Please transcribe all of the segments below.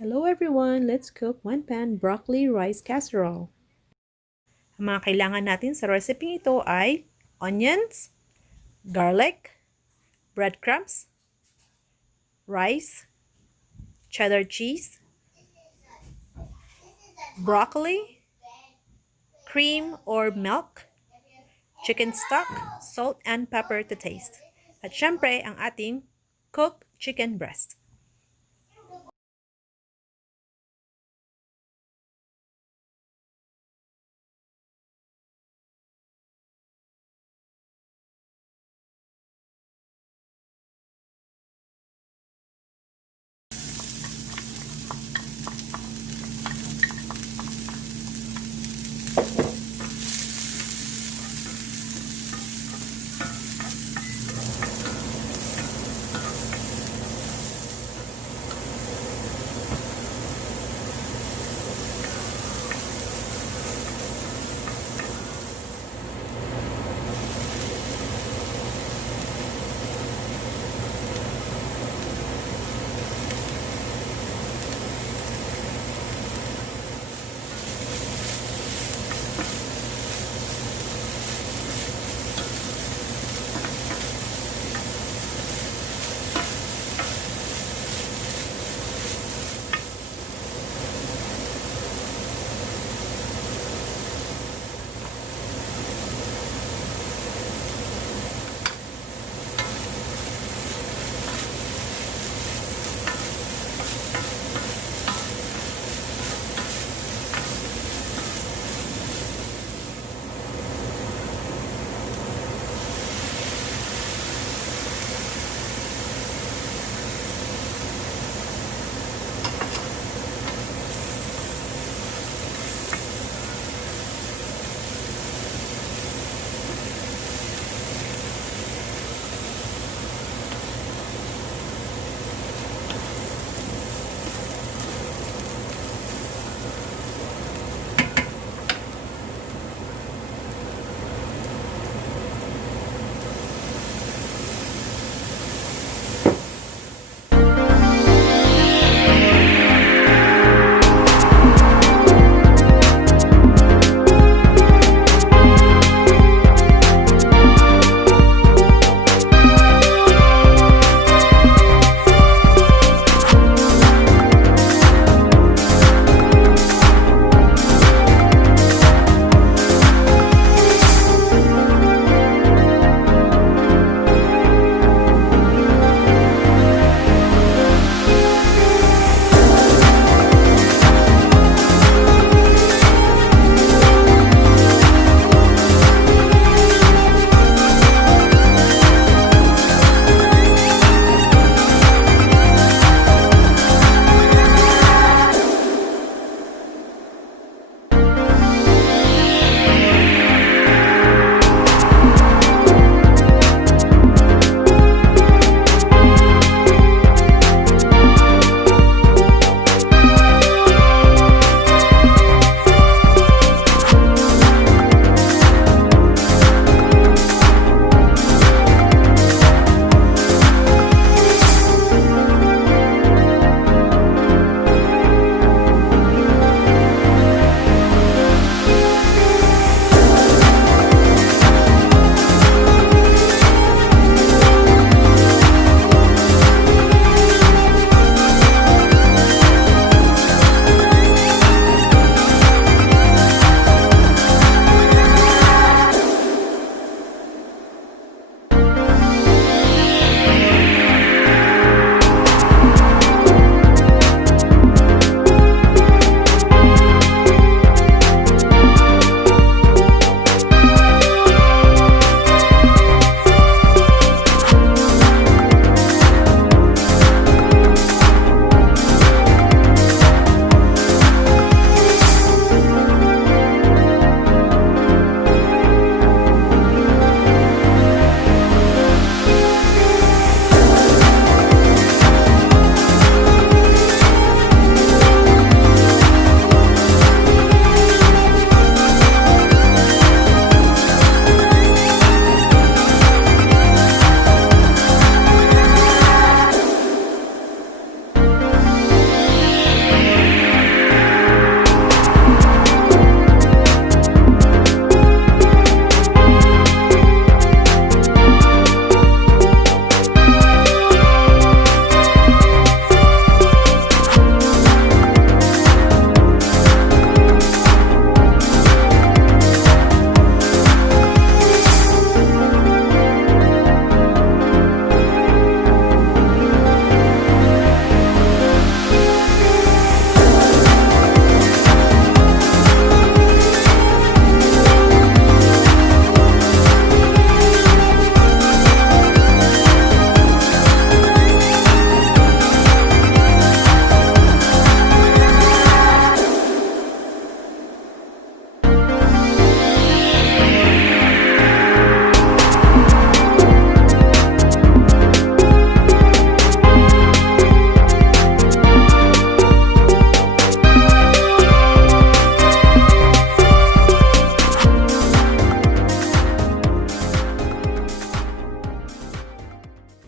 Hello everyone! Let's cook one-pan broccoli rice casserole. Ang mga kailangan natin sa recipe ito ay onions, garlic, breadcrumbs, rice, cheddar cheese, broccoli, cream or milk, chicken stock, salt and pepper to taste. At syempre, ang ating cooked chicken breast.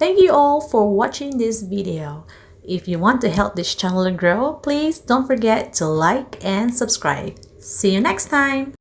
Thank you all for watching this video. If you want to help this channel grow, please don't forget to like and subscribe. See you next time!